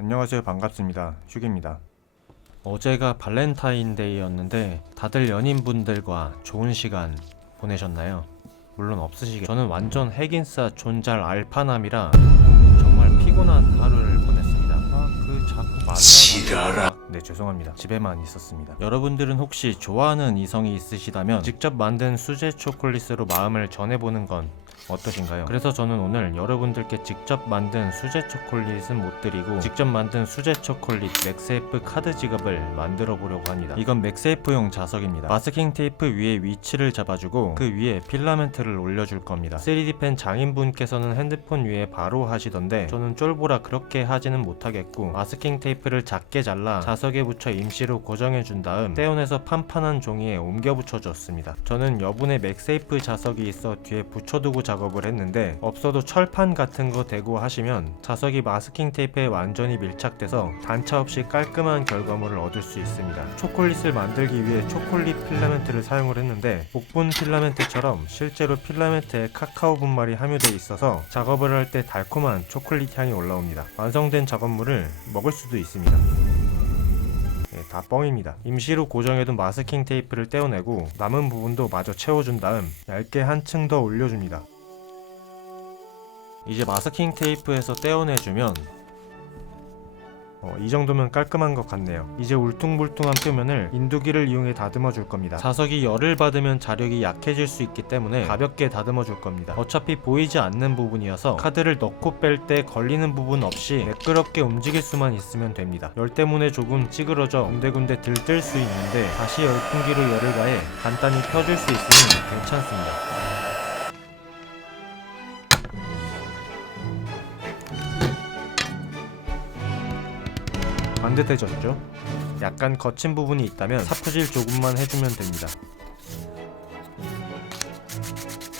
안녕하세요. 반갑습니다. 휴게입니다. 어제가 발렌타인데이였는데 다들 연인분들과 좋은 시간 보내셨나요? 물론 없으시겠죠. 저는 완전 핵인싸 존잘 알파남이라 정말 피곤한 하루를 보냈습니다. 자꾸 만나라. 네, 죄송합니다. 집에만 있었습니다. 여러분들은 혹시 좋아하는 이성이 있으시다면 직접 만든 수제 초콜릿으로 마음을 전해보는 건 어떠신가요? 그래서 저는 오늘 여러분들께 직접 만든 수제 초콜릿은 못 드리고 직접 만든 수제 초콜릿 맥세이프 카드 지갑을 만들어 보려고 합니다. 이건 맥세이프용 자석입니다. 마스킹 테이프 위에 위치를 잡아주고 그 위에 필라멘트를 올려줄 겁니다. 3D펜 장인분께서는 핸드폰 위에 바로 하시던데 저는 쫄보라 그렇게 하지는 못하겠고 마스킹 테이프를 작게 잘라 자석에 붙여 임시로 고정해 준 다음 떼어내서 판판한 종이에 옮겨 붙여줬습니다. 저는 여분의 맥세이프 자석이 있어 뒤에 붙여두고 작업을 했는데 없어도 철판 같은 거 대고 하시면 자석이 마스킹 테이프에 완전히 밀착돼서 단차 없이 깔끔한 결과물을 얻을 수 있습니다. 초콜릿을 만들기 위해 초콜릿 필라멘트를 사용을 했는데 복분 필라멘트처럼 실제로 필라멘트에 카카오 분말이 함유되어 있어서 작업을 할 때 달콤한 초콜릿 향이 올라옵니다. 완성된 작업물을 먹을 수도 있습니다. 다 뻥입니다. 임시로 고정해둔 마스킹 테이프를 떼어내고 남은 부분도 마저 채워준 다음 얇게 한층 더 올려줍니다. 이제 마스킹 테이프에서 떼어내주면 이 정도면 깔끔한 것 같네요. 이제 울퉁불퉁한 표면을 인두기를 이용해 다듬어 줄 겁니다. 자석이 열을 받으면 자력이 약해질 수 있기 때문에 가볍게 다듬어 줄 겁니다. 어차피 보이지 않는 부분이어서 카드를 넣고 뺄 때 걸리는 부분 없이 매끄럽게 움직일 수만 있으면 됩니다. 열 때문에 조금 찌그러져 군데군데 들뜰 수 있는데 다시 열풍기로 열을 가해 간단히 펴줄 수 있으니 괜찮습니다. 반듯해졌죠? 약간 거친 부분이 있다면 사푸질 조금만 해주면 됩니다.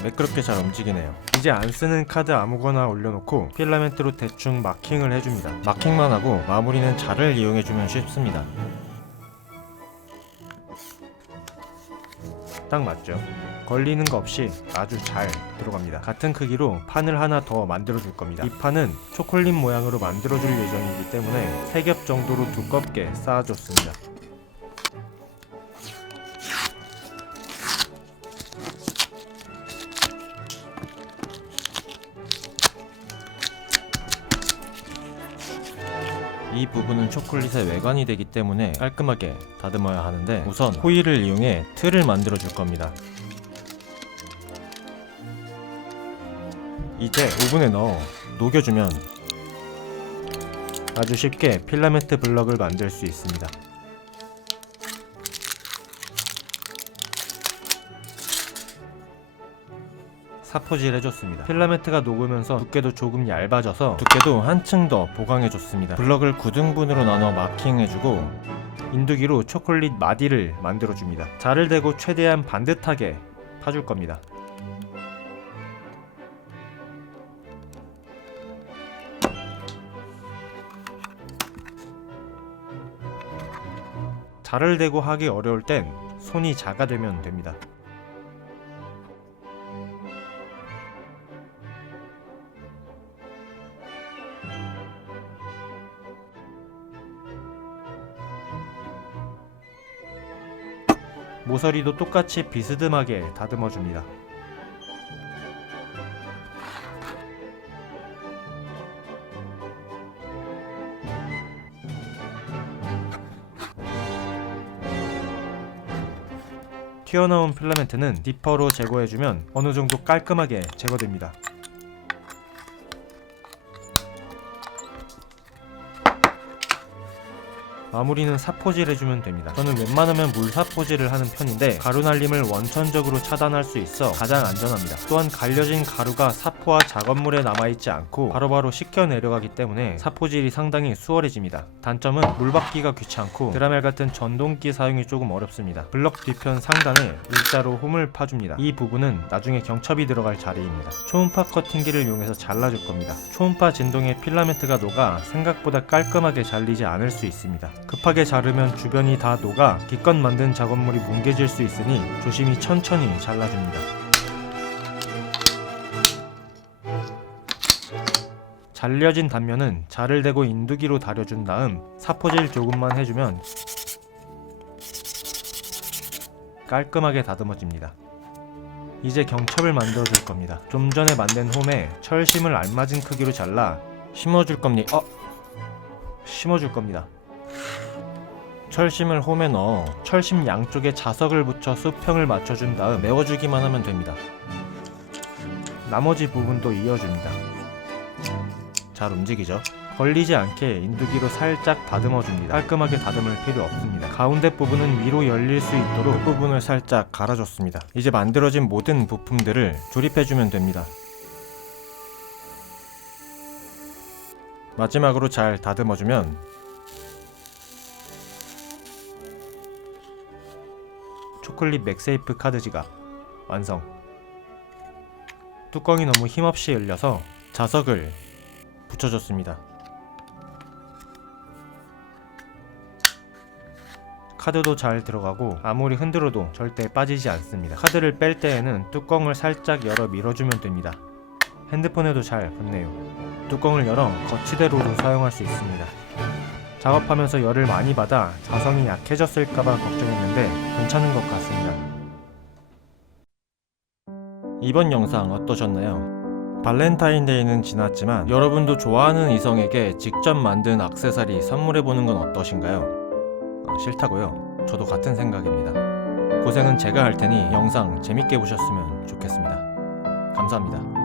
매끄럽게 잘 움직이네요. 이제 안 쓰는 카드 아무거나 올려놓고 필라멘트로 대충 마킹을 해줍니다. 마킹만 하고 마무리는 자를 이용해주면 쉽습니다. 딱 맞죠? 걸리는 거 없이 아주 잘 들어갑니다. 같은 크기로 판을 하나 더 만들어 줄 겁니다. 이 판은 초콜릿 모양으로 만들어 줄 예정이기 때문에 3겹 정도로 두껍게 쌓아줬습니다. 이 부분은 초콜릿의 외관이 되기 때문에 깔끔하게 다듬어야 하는데 우선 호일을 이용해 틀을 만들어 줄 겁니다. 이제 오븐에 넣어 녹여주면 아주 쉽게 필라멘트 블럭을 만들 수 있습니다. 사포질 해줬습니다. 필라멘트가 녹으면서 두께도 조금 얇아져서 두께도 한층 더 보강해줬습니다. 블럭을 9등분으로 나눠 마킹해주고 인두기로 초콜릿 마디를 만들어줍니다. 자를 대고 최대한 반듯하게 파줄 겁니다. 자를 대고 하기 어려울 땐 손이 작아되면 됩니다. 모서리도 똑같이 비스듬하게 다듬어줍니다. 튀어나온 필라멘트는 디퍼로 제거해주면 어느정도 깔끔하게 제거됩니다. 마무리는 사포질 해주면 됩니다. 저는 웬만하면 물사포질을 하는 편인데 가루 날림을 원천적으로 차단할 수 있어 가장 안전합니다. 또한 갈려진 가루가 사포와 작업물에 남아있지 않고 바로바로 씻겨 내려가기 때문에 사포질이 상당히 수월해집니다. 단점은 물 받기가 귀찮고 드라멜 같은 전동기 사용이 조금 어렵습니다. 블럭 뒤편 상단에 일자로 홈을 파줍니다. 이 부분은 나중에 경첩이 들어갈 자리입니다. 초음파 커팅기를 이용해서 잘라줄 겁니다. 초음파 진동에 필라멘트가 녹아 생각보다 깔끔하게 잘리지 않을 수 있습니다. 급하게 자르면 주변이 다 녹아 기껏 만든 작업물이 뭉개질 수 있으니 조심히 천천히 잘라줍니다. 잘려진 단면은 자를 대고 인두기로 다려준 다음 사포질 조금만 해주면 깔끔하게 다듬어집니다. 이제 경첩을 만들어 줄 겁니다. 좀 전에 만든 홈에 철심을 알맞은 크기로 잘라 심어줄 겁니다. 철심을 홈에 넣어 철심 양쪽에 자석을 붙여 수평을 맞춰준 다음 메워주기만 하면 됩니다. 나머지 부분도 이어줍니다. 잘 움직이죠? 걸리지 않게 인두기로 살짝 다듬어줍니다. 깔끔하게 다듬을 필요 없습니다. 가운데 부분은 위로 열릴 수 있도록 그 부분을 살짝 갈아줬습니다. 이제 만들어진 모든 부품들을 조립해주면 됩니다. 마지막으로 잘 다듬어주면 초콜릿 맥세이프 카드 지갑 완성. 뚜껑이 너무 힘없이 열려서 자석을 붙여줬습니다. 카드도 잘 들어가고 아무리 흔들어도 절대 빠지지 않습니다. 카드를 뺄 때에는 뚜껑을 살짝 열어 밀어주면 됩니다. 핸드폰에도 잘 붙네요. 뚜껑을 열어 거치대로도 사용할 수 있습니다. 작업하면서 열을 많이 받아 자성이 약해졌을까봐 걱정했는데 괜찮은 것 같습니다. 이번 영상 어떠셨나요? 발렌타인데이는 지났지만 여러분도 좋아하는 이성에게 직접 만든 액세서리 선물해보는 건 어떠신가요? 싫다고요? 저도 같은 생각입니다. 고생은 제가 할 테니 영상 재밌게 보셨으면 좋겠습니다. 감사합니다.